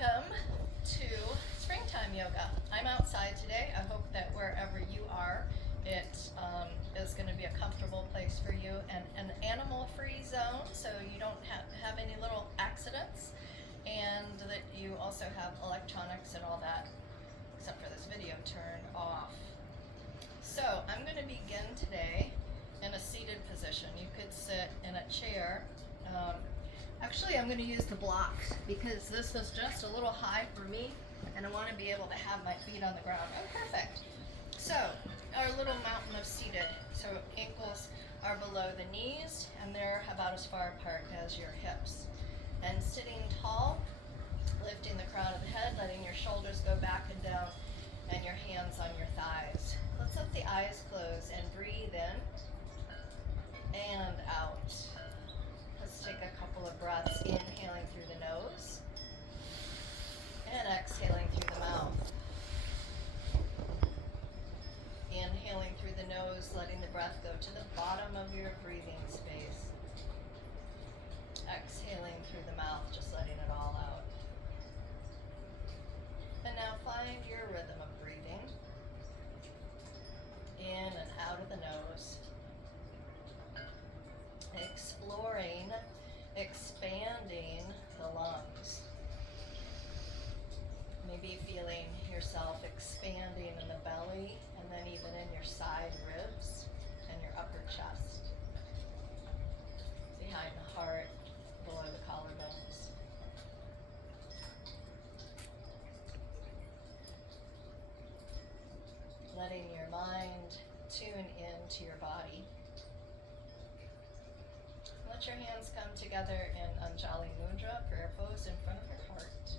Welcome to Springtime Yoga. I'm outside today. I hope that wherever you are, it is going to be a comfortable place for you and an animal-free zone so you don't have any little accidents, and that you also have electronics and all that, except for this video, turned off. So I'm going to begin today in a seated position. You could sit in a chair. Actually, I'm going to use the blocks because this is just a little high for me, and I want to be able to have my feet on the ground. Oh, perfect. So, our little mountain of seated. So ankles are below the knees, and they're about as far apart as your hips. And sitting tall, lifting the crown of the head, letting your shoulders go back and down, and your hands on your thighs. Let's let the eyes close and breathe in and out. Let's take a couple of breaths, inhaling through the nose and exhaling through the mouth. Inhaling through the nose, letting the breath go to the bottom of your breathing space. Exhaling through the mouth, just letting it all out. And now find your rhythm of breathing. In and out of the nose. Exploring, expanding the lungs. Maybe feeling yourself expanding in the belly and then even in your side ribs and your upper chest. Behind the heart, below the collarbones. Letting your mind tune into your body. Let your hands come together in Anjali Mudra, prayer pose in front of your heart,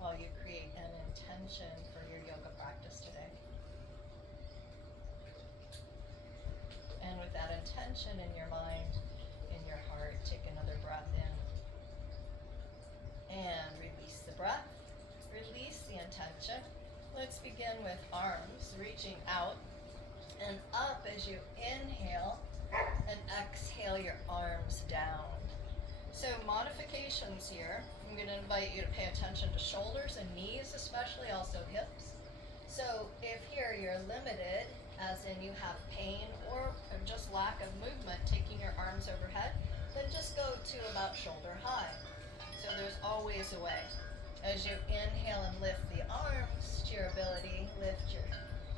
while you create an intention for your yoga practice today. And with that intention in your mind, in your heart, take another breath in. And release the breath, release the intention. Let's begin with arms reaching out and up as you inhale, and exhale your arms down. So modifications here. I'm going to invite you to pay attention to shoulders and knees, especially also hips. So if here you're limited, as in you have pain or just lack of movement, taking your arms overhead, then just go to about shoulder high. So there's always a way. As you inhale and lift the arms to your ability, lift your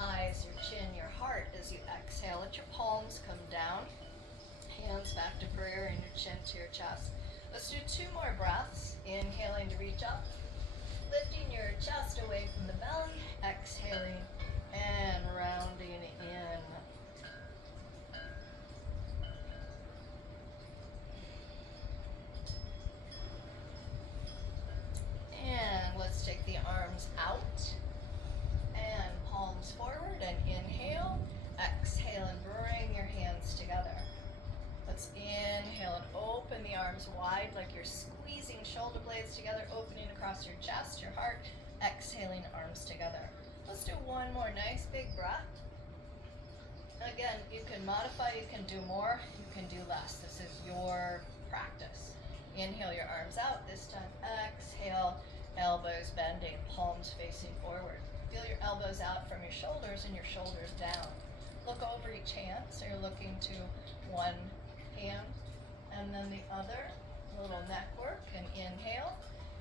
eyes, your chin, your heart. As you exhale, let your palms come down, hands back to prayer, and your chin to your chest. Let's do 2 more breaths, inhaling to reach up, lifting your chest away from the belly, exhaling and rounding in. And let's take the arms out and palms forward, and inhale, exhale, and bring your hands together. Let's inhale and open the arms wide like you're squeezing shoulder blades together, opening across your chest, your heart, exhaling, arms together. Let's do 1 more nice big breath. Again, you can modify, you can do more, you can do less. This is your practice. Inhale your arms out. This time, exhale, elbows bending, palms facing forward. Feel your elbows out from your shoulders and your shoulders down. Look over each hand, so you're looking to one hand and then the other. A little neck work, and inhale,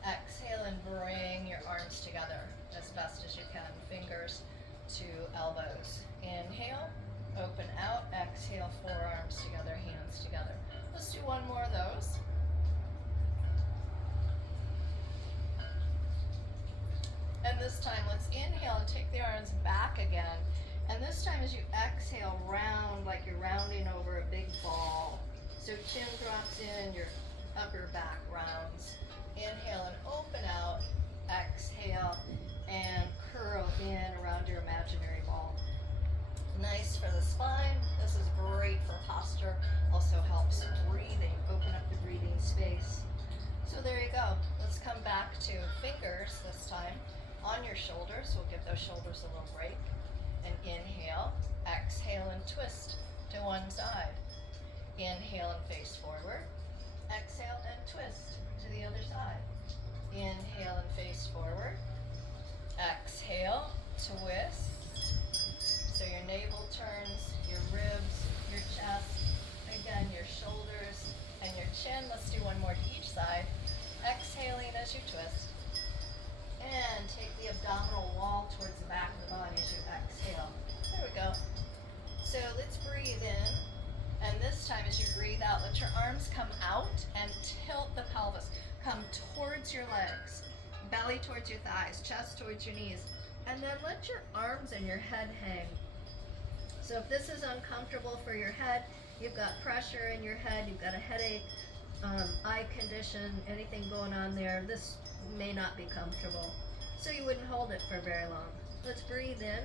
exhale, and bring your arms together as best as you can. Fingers to elbows. Inhale, open out, exhale, forearms together, hands together. Let's do 1 more of those. And this time, let's inhale and take the arms back again. And this time, as you exhale, round like you're rounding over a big ball. So chin drops in, your upper back rounds. Inhale and open out. Exhale and curl in around your imaginary ball. Nice for the spine. This is great for posture. Also helps breathing. Open up the breathing space. So there you go. Let's come back to fingers this time on your shoulders. We'll give those shoulders a little break. And inhale, exhale, and twist to one side. Inhale and face forward. Exhale and twist to the other side. Inhale and face forward. exhale, twist. So your navel turns, your ribs, your chest, again your shoulders and your chin. Let's do one more to each side. Exhaling as you twist. And take the abdominal wall towards the back of the body as you exhale. There we go. So let's breathe in. And this time as you breathe out, let your arms come out and tilt the pelvis. Come towards your legs, belly towards your thighs, chest towards your knees. And then let your arms and your head hang. So if this is uncomfortable for your head, you've got pressure in your head, you've got a headache, eye condition, anything going on there, this may not be comfortable. So you wouldn't hold it for very long. Let's breathe in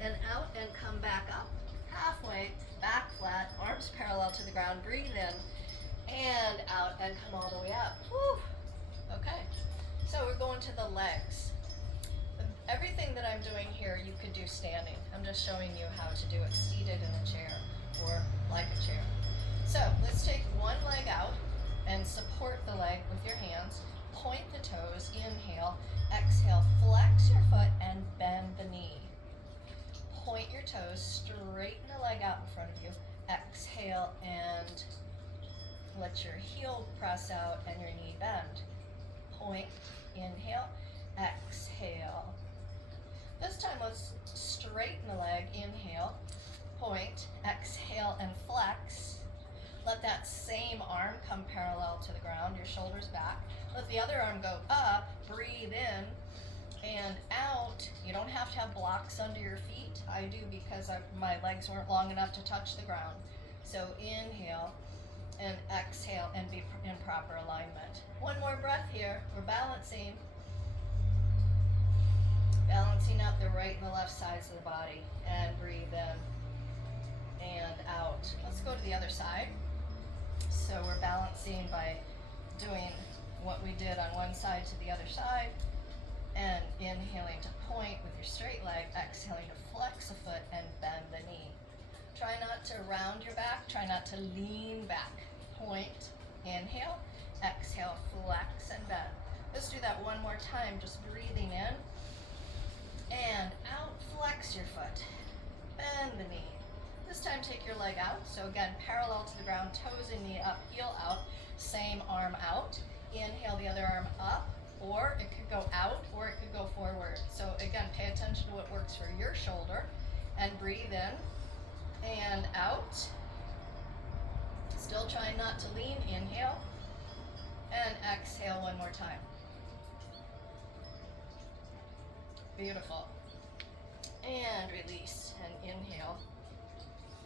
and out and come back up. Halfway, back flat, arms parallel to the ground. Breathe in and out and come all the way up. Whew. Okay, so we're going to the legs. Everything that I'm doing here, you could do standing. I'm just showing you how to do it seated in a chair or like a chair. So let's take one leg out and support the leg with your hands. Point the toes, inhale, exhale, flex your foot and bend the knee. Point your toes, straighten the leg out in front of you. Exhale and let your heel press out and your knee bend. Point, inhale, exhale. This time let's straighten the leg, inhale, point, exhale and flex. Let that same arm come parallel to the ground, your shoulders back. Let the other arm go up, breathe in and out. You don't have to have blocks under your feet. I do because my legs weren't long enough to touch the ground. So inhale and exhale and be in proper alignment. One more breath here. We're balancing. Balancing out the right and the left sides of the body. And breathe in and out. Let's go to the other side. So we're balancing by doing what we did on one side to the other side. And inhaling to point with your straight leg. Exhaling to flex a foot and bend the knee. Try not to round your back. Try not to lean back. Point, inhale, exhale, flex and bend. Let's do that one more time. Just breathing in and out, flex your foot, bend the knee. This time take your leg out. So again, parallel to the ground, toes and knee up, heel out, same arm out. Inhale the other arm up, or it could go out, or it could go forward. So again, pay attention to what works for your shoulder and breathe in and out. Still trying not to lean, inhale and exhale one more time. Beautiful. And release and inhale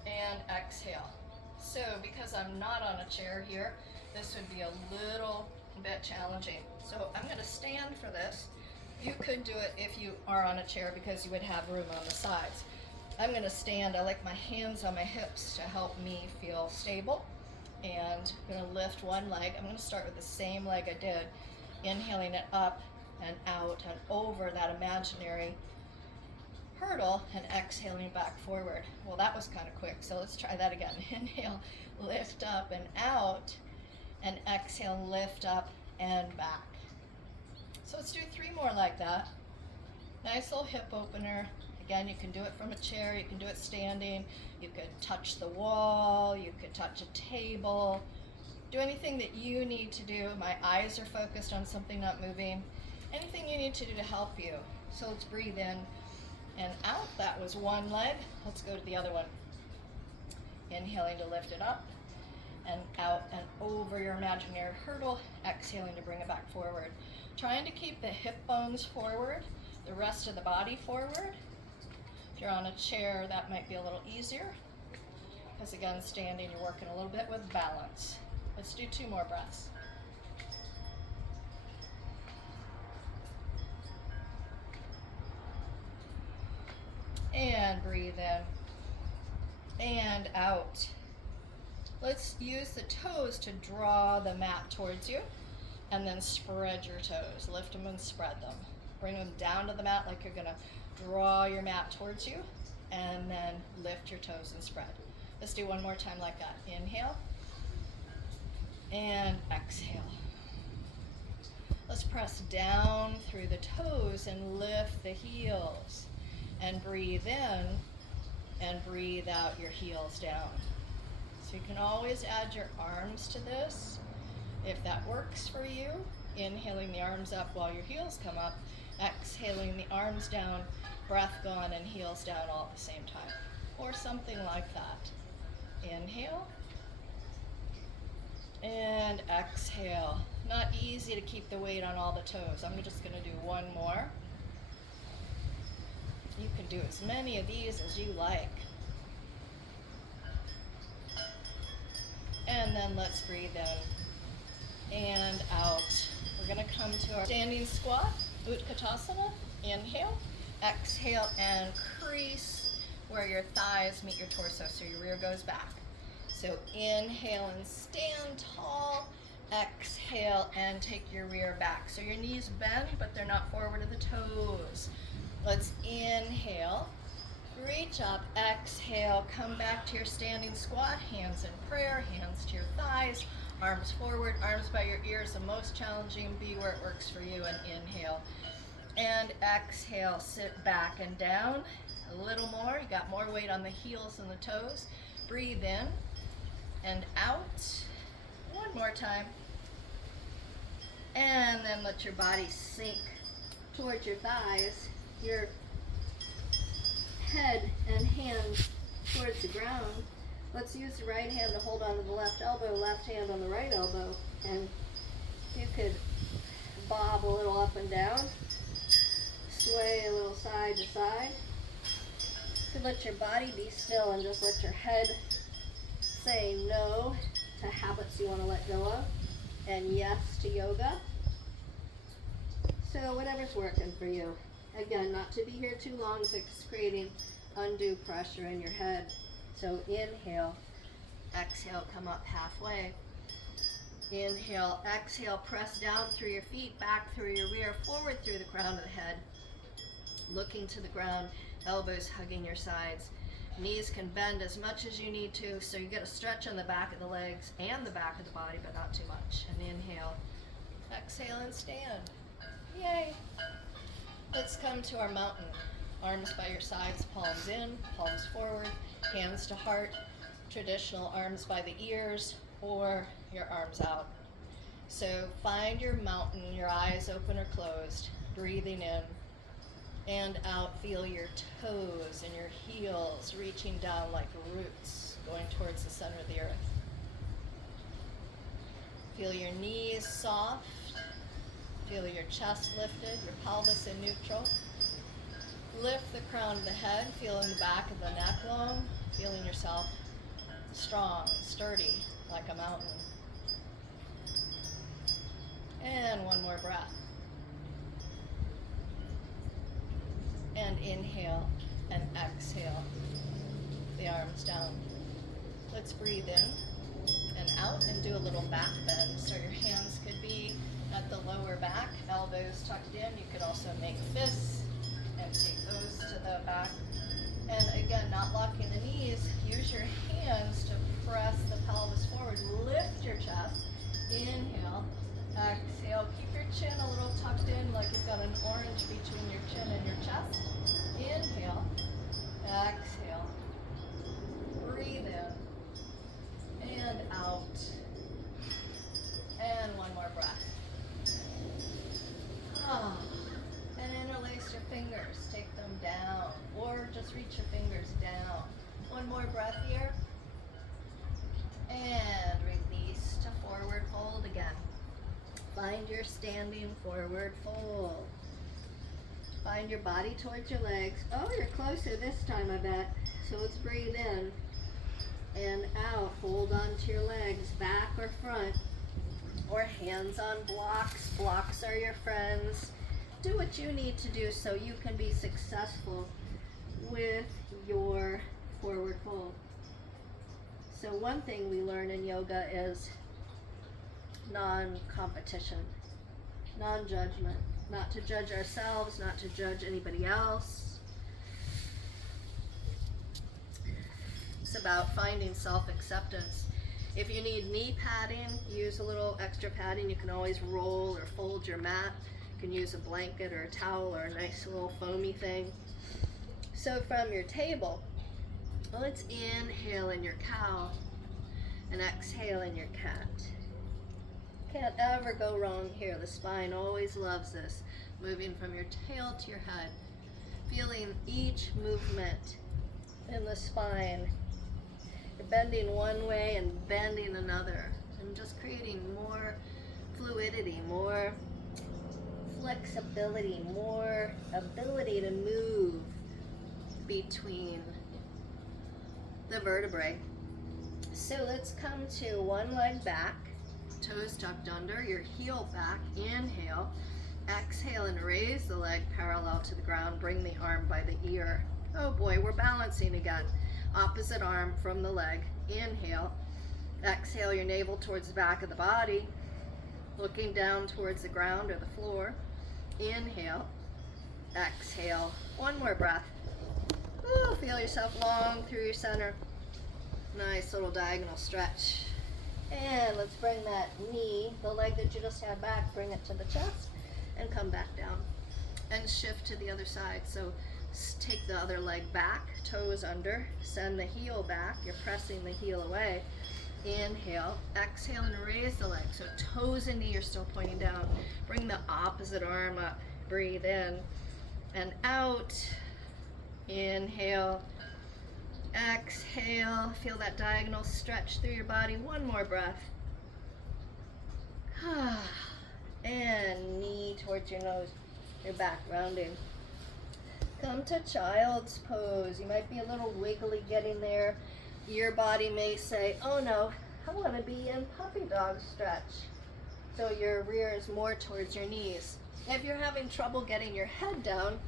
and exhale. So because I'm not on a chair here, this would be a little bit challenging. So I'm going to stand for this. You could do it if you are on a chair because you would have room on the sides. I'm going to stand. I like my hands on my hips to help me feel stable. And I'm going to lift one leg. I'm going to start with the same leg I did, inhaling it up and out and over that imaginary hurdle and exhaling back forward. Well, that was kind of quick, so let's try that again. Inhale, lift up and out, and exhale, lift up and back. So let's do 3 more like that. Nice little hip opener. Again, you can do it from a chair, you can do it standing, you could touch the wall, you could touch a table. Do anything that you need to do. My eyes are focused on something not moving. Anything you need to do to help you. So let's breathe in and out. That was one leg. Let's go to the other one. Inhaling to lift it up and out and over your imaginary hurdle. Exhaling to bring it back forward. Trying to keep the hip bones forward, the rest of the body forward. If you're on a chair, that might be a little easier. Because again, standing, you're working a little bit with balance. Let's do 2 more breaths. And breathe in and out. Let's use the toes to draw the mat towards you and then spread your toes. Lift them and spread them. Bring them down to the mat like you're going to draw your mat towards you and then lift your toes and spread. Let's do one more time like that. Inhale and exhale. Let's press down through the toes and lift the heels. And breathe in and breathe out your heels down. So you can always add your arms to this if that works for you. Inhaling the arms up while your heels come up. Exhaling the arms down, breath gone, and heels down all at the same time. Or something like that. Inhale. And exhale. Not easy to keep the weight on all the toes. I'm just going to do one more. You can do as many of these as you like. And then let's breathe in and out. We're going to come to our standing squat, Utkatasana. Inhale, exhale, and crease where your thighs meet your torso, so your rear goes back. So inhale and stand tall. Exhale and take your rear back. So your knees bend, but they're not forward of the toes. Let's inhale, reach up, exhale, come back to your standing squat, hands in prayer, hands to your thighs, arms forward, arms by your ears, the most challenging, be where it works for you, and inhale. And exhale, sit back and down, a little more, you got more weight on the heels and the toes. Breathe in and out, one more time. And then let your body sink towards your thighs. Your head and hands towards the ground. Let's use the right hand to hold on to the left elbow, left hand on the right elbow, and you could bob a little up and down, sway a little side to side. You could let your body be still and just let your head say no to habits you want to let go of, and yes to yoga. So whatever's working for you. Again, not to be here too long if it's creating undue pressure in your head. So inhale, exhale, come up halfway. Inhale, exhale, press down through your feet, back through your rear, forward through the crown of the head. Looking to the ground, elbows hugging your sides. Knees can bend as much as you need to, so you get a stretch on the back of the legs and the back of the body, but not too much. And inhale, exhale, and stand. Yay! Let's come to our mountain. Arms by your sides, palms in, palms forward, hands to heart. Traditional arms by the ears or your arms out. So find your mountain, your eyes open or closed, breathing in and out. Feel your toes and your heels reaching down like roots, going towards the center of the earth. Feel your knees soft. Feel your chest lifted, your pelvis in neutral. Lift the crown of the head, feeling the back of the neck long, feeling yourself strong, sturdy, like a mountain. And one more breath. And inhale and exhale, the arms down. Let's breathe in and out and do a little back bend. So your hands could be at the lower back, elbows tucked in. You could also make fists and take those to the back. And again, not locking the knees, use your hands to press the pelvis forward. Lift your chest. Inhale, exhale. Keep your chin a little tucked in like you've got an orange between your chin and your chest. Inhale, exhale. Breathe in and out. And one more breath. And interlace your fingers, take them down, or just reach your fingers down. One more breath here. And release to forward fold again. Find your standing forward fold. Find your body towards your legs. Oh, you're closer this time, I bet. So let's breathe in and out. Hold on to your legs, back or front, or hands on blocks. Blocks are your friends. Do what you need to do so you can be successful with your forward fold. So one thing we learn in yoga is non-competition, non-judgment. Not to judge ourselves, not to judge anybody else. It's about finding self-acceptance. If you need knee padding, use a little extra padding. You can always roll or fold your mat. You can use a blanket or a towel or a nice little foamy thing. So from your table, let's inhale in your cow and exhale in your cat. Can't ever go wrong here. The spine always loves this. Moving from your tail to your head. Feeling each movement in the spine. You're bending one way and bending another. And just creating more fluidity, more flexibility, more ability to move between the vertebrae. So let's come to one leg back, toes tucked under, your heel back, inhale, exhale and raise the leg parallel to the ground, bring the arm by the ear. Oh boy, we're balancing again. Opposite arm from the leg, inhale, exhale your navel towards the back of the body, looking down towards the ground or the floor, inhale, exhale, one more breath. Ooh, feel yourself long through your center. Nice little diagonal stretch. And let's bring that knee, the leg that you just had back, bring it to the chest and come back down. And shift to the other side. So take the other leg back, toes under, send the heel back. You're pressing the heel away. Inhale, exhale and raise the leg. So toes and knee are still pointing down. Bring the opposite arm up. Breathe in and out. Inhale, exhale, feel that diagonal stretch through your body. One more breath. And knee towards your nose, your back rounding. Come to child's pose. You might be a little wiggly getting there. Your body may say, oh no, I want to be in puppy dog stretch. So your rear is more towards your knees. If you're having trouble getting your head down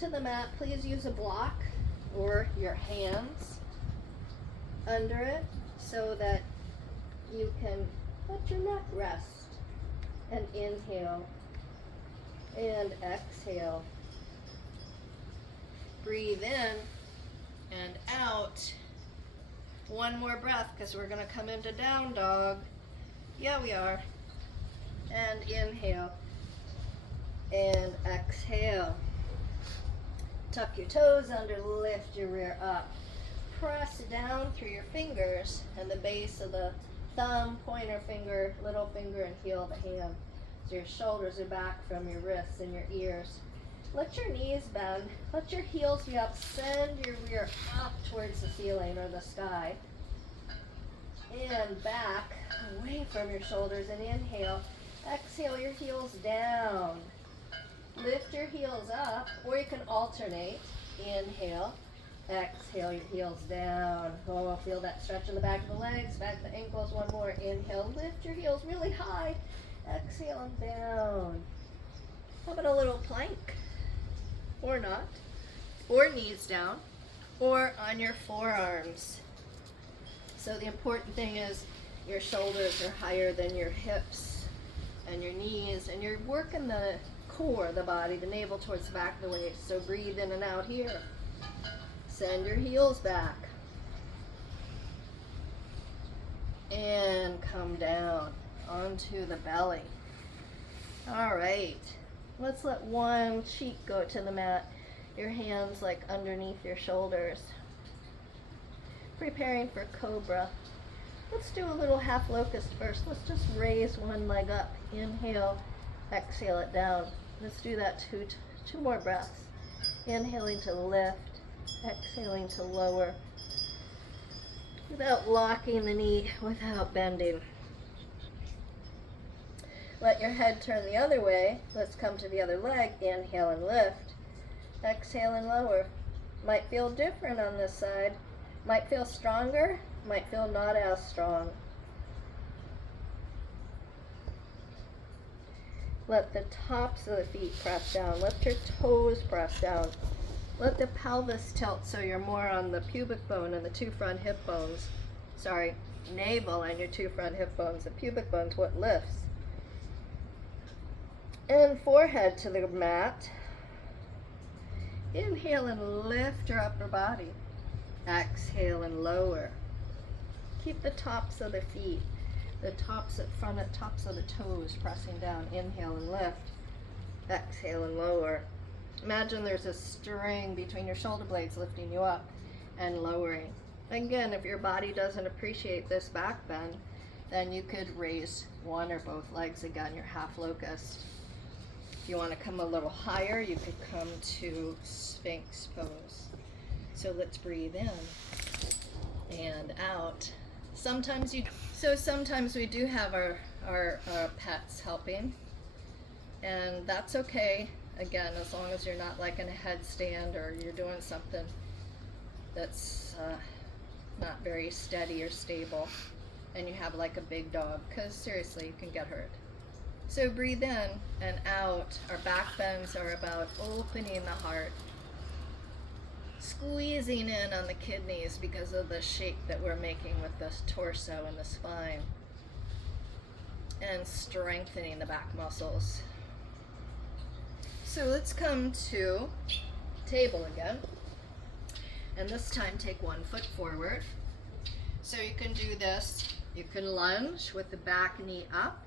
to the mat, please use a block or your hands under it so that you can let your neck rest. And inhale and exhale. Breathe in and out. One more breath because we're going to come into down dog. Yeah, we are. And inhale and exhale. Tuck your toes under, lift your rear up. Press down through your fingers and the base of the thumb, pointer finger, little finger, and heel of the hand. So your shoulders are back from your wrists and your ears. Let your knees bend. Let your heels be up. Send your rear up towards the ceiling or the sky. And back, away from your shoulders, and inhale. Exhale your heels down. Lift your heels up, or you can alternate. Inhale, exhale your heels down. Oh, feel that stretch in the back of the legs, back the ankles. One more. Inhale, lift your heels really high. Exhale and down. How about a little plank? Or not. Or knees down. Or on your forearms. So the important thing is your shoulders are higher than your hips and your knees, and you're working the core of the body, the navel towards the back of the waist. So breathe in and out here. Send your heels back. And come down onto the belly. All right. Let's let one cheek go to the mat. Your hands like underneath your shoulders. Preparing for cobra. Let's do a little half locust first. Let's just raise one leg up. Inhale, exhale it down. Let's do that two more breaths. Inhaling to lift, exhaling to lower. Without locking the knee, without bending. Let your head turn the other way. Let's come to the other leg. Inhale and lift. Exhale and lower. Might feel different on this side. Might feel stronger. Might feel not as strong. Let the tops of the feet press down. Let your toes press down. Let the pelvis tilt so you're more on the pubic bone and the two front hip bones. Sorry, navel and your two front hip bones. The pubic bone's what lifts. And forehead to the mat. Inhale and lift your upper body. Exhale and lower. Keep the tops of the feet, the tops of the toes pressing down. Inhale and lift. Exhale and lower. Imagine there's a string between your shoulder blades lifting you up and lowering. Again, if your body doesn't appreciate this back bend, then you could raise one or both legs again, your half locust. If you want to come a little higher, you could come to Sphinx pose. So let's breathe in and out. Sometimes we do have our pets helping, and that's okay. Again, as long as you're not like in a headstand or you're doing something that's not very steady or stable, and you have like a big dog, because seriously, you can get hurt. So breathe in and out. Our back bends are about opening the heart, squeezing in on the kidneys because of the shape that we're making with the torso and the spine, and strengthening the back muscles. So let's come to table again, and this time take one foot forward. So you can do this, you can lunge with the back knee up,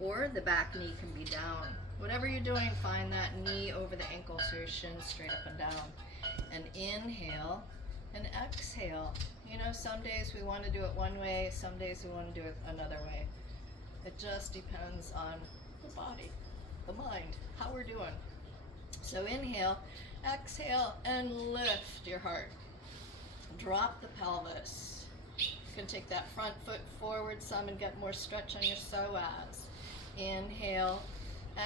or the back knee can be down. Whatever you're doing, find that knee over the ankle so your shin's straight up and down. And inhale and exhale. You know, some days we want to do it one way, some days we want to do it another way. It just depends on the body, the mind, how we're doing. So inhale, exhale, and lift your heart. Drop the pelvis. You can take that front foot forward some and get more stretch on your psoas. Inhale,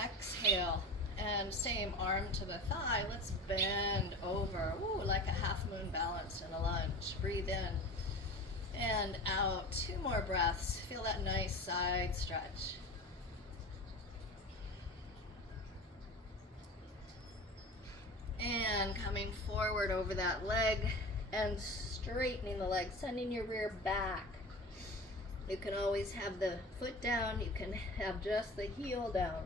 exhale, and same arm to the thigh. Let's bend over. Ooh, like a half moon balance in a lunge. Breathe in and out. 2 more breaths. Feel that nice side stretch. And coming forward over that leg and straightening the leg, sending your rear back. You can always have the foot down, you can have just the heel down.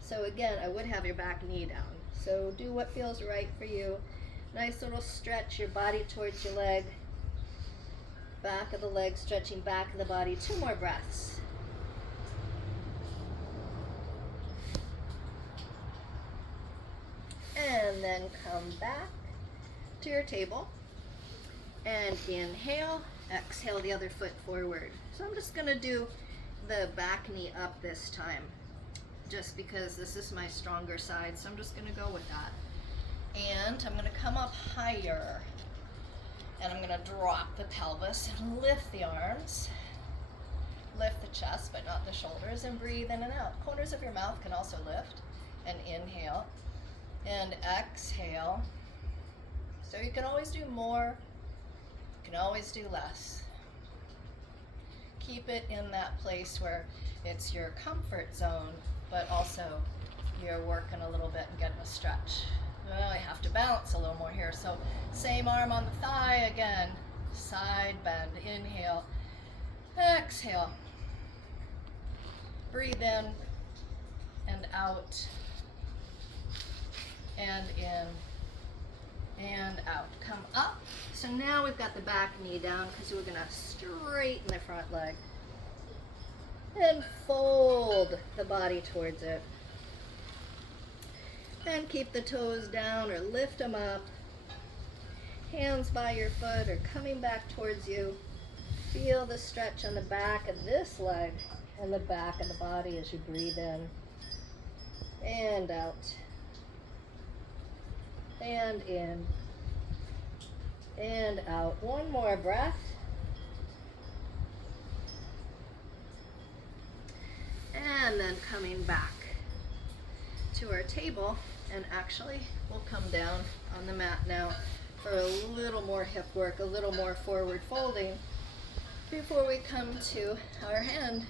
So again, I would have your back knee down. So do what feels right for you. Nice little stretch, your body towards your leg. Back of the leg, stretching back of the body. 2 more breaths. And then come back to your table and inhale, exhale the other foot forward. So I'm just gonna do the back knee up this time, just because this is my stronger side, so I'm just gonna go with that. And I'm gonna come up higher, and I'm gonna drop the pelvis and lift the arms, lift the chest but not the shoulders, and breathe in and out. Corners of your mouth can also lift, and inhale and exhale. So you can always do more, you can always do less. Keep it in that place where it's your comfort zone, but also you're working a little bit and getting a stretch. Well, I have to balance a little more here. So same arm on the thigh again, side bend, inhale, exhale. Breathe in and out, and in and out. Come up. So now we've got the back knee down because we're gonna straighten the front leg and fold the body towards it. And keep the toes down or lift them up. Hands by your foot or coming back towards you. Feel the stretch on the back of this leg and the back of the body as you breathe in and out. And in and out. 1 more breath. And then coming back to our table, and actually we'll come down on the mat now for a little more hip work, a little more forward folding before we come to our hand